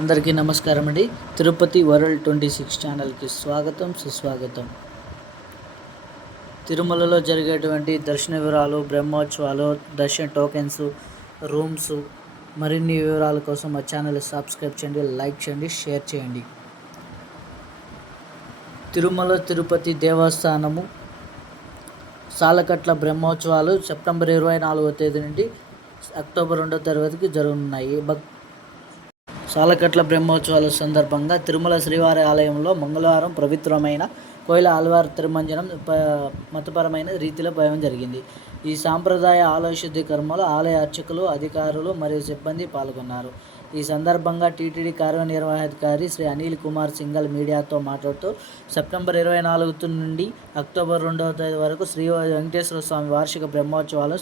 అందరికీ నమస్కారం అండి. తిరుపతి వరల్డ్ ట్వంటీ సిక్స్ ఛానల్కి స్వాగతం సుస్వాగతం. తిరుమలలో జరిగేటువంటి దర్శన వివరాలు బ్రహ్మోత్సవాలు దర్శన టోకెన్స్ రూమ్స్ మరిన్ని వివరాల కోసం మా ఛానల్ సబ్స్క్రైబ్ చేయండి లైక్ చేయండి షేర్ చేయండి. తిరుమల తిరుపతి దేవస్థానము సాలకట్ల బ్రహ్మోత్సవాలు సెప్టెంబర్ ఇరవై నాలుగవ తేదీ నుండి అక్టోబర్ రెండవ తరగతికి జరగనున్నాయి. భక్ సాలకట్ల బ్రహ్మోత్సవాల సందర్భంగా తిరుమల శ్రీవారి ఆలయంలో మంగళవారం పవిత్రమైన కోయిల ఆల్వార్ తిరుమంజనం ప మతపరమైన రీతిలో భయం జరిగింది. ఈ సాంప్రదాయ ఆలయశుద్ధి కర్మలో ఆలయ అర్చకులు అధికారులు మరియు సిబ్బంది పాల్గొన్నారు. ఈ సందర్భంగా టీటీడీ కార్యనిర్వాహాధికారి శ్రీ అనిల్ కుమార్ సింగల్ మీడియాతో మాట్లాడుతూ సెప్టెంబర్ ఇరవై నాలుగు నుండి అక్టోబర్ రెండవ తేదీ వరకు శ్రీ వెంకటేశ్వర స్వామి వార్షిక బ్రహ్మోత్సవాలు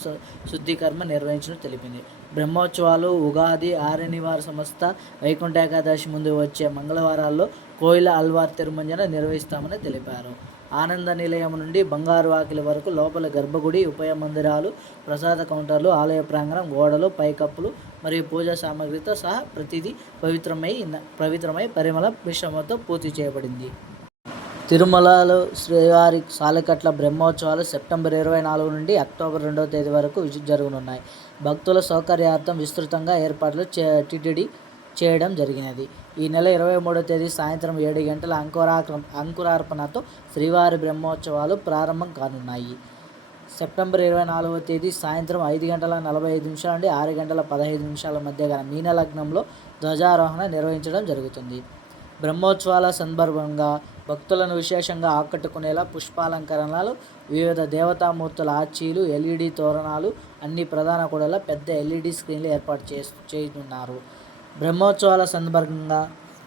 శుద్ధికర్మ నిర్వహించడం తెలిపింది. బ్రహ్మోత్సవాలు ఉగాది ఆరణివార సంస్థ వైకుంఠ ఏకాదశి ముందు వచ్చే మంగళవారాల్లో కోయిల అల్వార్ తిరుమంజన నిర్వహిస్తామని తెలిపారు. ఆనంద నిలయం నుండి బంగారు వాకిలి వరకు లోపల గర్భగుడి ఉభయ మందిరాలు ప్రసాద కౌంటర్లు ఆలయ ప్రాంగణం గోడలు పైకప్పులు మరియు పూజా సామాగ్రితో సహా ప్రతిదీ పవిత్రమై పవిత్రమై పరిమళ మిశ్రమంతో పూర్తి చేయబడింది. తిరుమలలో శ్రీవారి సాలకట్ల బ్రహ్మోత్సవాలు సెప్టెంబర్ ఇరవై నాలుగు నుండి అక్టోబర్ రెండవ తేదీ వరకు జరగనున్నాయి. భక్తుల సౌకర్యార్థం విస్తృతంగా ఏర్పాట్లు చే టిటిడి చేయడం జరిగినది. ఈ నెల ఇరవై మూడో తేదీ సాయంత్రం ఏడు గంటల అంకురాక్రమ అంకురార్పణతో శ్రీవారి బ్రహ్మోత్సవాలు ప్రారంభం కానున్నాయి. సెప్టెంబర్ ఇరవై నాలుగవ తేదీ సాయంత్రం ఐదు గంటల నలభై ఐదు నిమిషాల నుండి ఆరు గంటల పదహైదు నిమిషాల మధ్య గల మీనలగ్నంలో ధ్వజారోహణ నిర్వహించడం జరుగుతుంది. బ్రహ్మోత్సవాల సందర్భంగా భక్తులను విశేషంగా ఆకట్టుకునేలా పుష్పాలంకరణలు వివిధ దేవతామూర్తుల ఆర్చీలు ఎల్ఈడి తోరణాలు అన్ని ప్రధాన కూడల పెద్ద ఎల్ఈడి స్క్రీన్లు ఏర్పాటు చే చేయనున్నారు బ్రహ్మోత్సవాల సందర్భంగా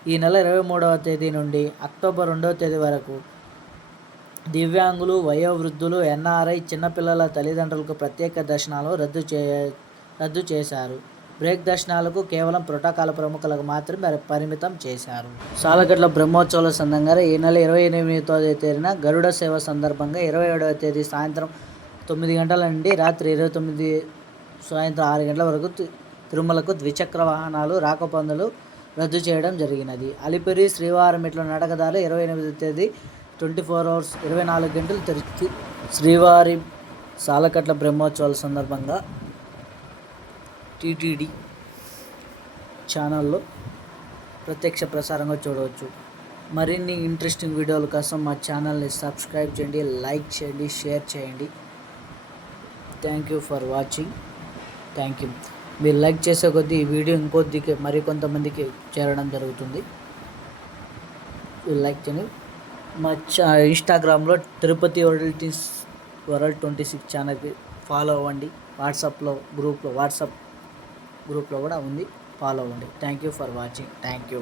ఈ నెల ఇరవై మూడవ తేదీ నుండి అక్టోబర్ రెండవ తేదీ వరకు దివ్యాంగులు వయోవృద్ధులు ఎన్ఆర్ఐ చిన్నపిల్లల తల్లిదండ్రులకు ప్రత్యేక దర్శనాలు రద్దు చే రద్దు చేశారు. బ్రేక్ దర్శనాలకు కేవలం ప్రోటోకాల ప్రముఖులకు మాత్రమే పరిమితం చేశారు. సాలగట్ల బ్రహ్మోత్సవాల సందర్భంగా ఈ నెల ఇరవై ఎనిమిదవ తేదీన గరుడ సేవ సందర్భంగా ఇరవై ఏడవ తేదీ సాయంత్రం తొమ్మిది గంటల నుండి రాత్రి ఇరవై తొమ్మిది సాయంత్రం ఆరు గంటల వరకు తిరుమలకు ద్విచక్ర వాహనాలు రాకపోకలు రద్దు చేయడం జరిగినది. అలిపిరి శ్రీవారమిట్ల నడకదారు ఇరవై ఎనిమిది తేదీ ట్వంటీ ఫోర్ అవర్స్ ఇరవై నాలుగు గంటలు తెరిచి శ్రీవారి సాలకట్ల బ్రహ్మోత్సవాల సందర్భంగా టీటీడీ ఛానల్లో ప్రత్యక్ష ప్రసారంగా చూడవచ్చు. మరిన్ని ఇంట్రెస్టింగ్ వీడియోల కోసం మా ఛానల్ని సబ్స్క్రైబ్ చేయండి లైక్ చేయండి షేర్ చేయండి. Thank you for watching. Thank you. మీరు లైక్ చేసే కొద్దీ ఈ వీడియో ఇంకొద్దికి మరికొంతమందికి చేరడం జరుగుతుంది. లైక్ చేయండి. మా చా ఇన్స్టాగ్రామ్లో Tirupati world world twenty six ఛానల్కి ఫాలో అవ్వండి. వాట్సాప్లో గ్రూప్లో వాట్సాప్ గ్రూప్లో కూడా ఉంది. ఫాలో అవ్వండి. Thank you for watching. Thank you.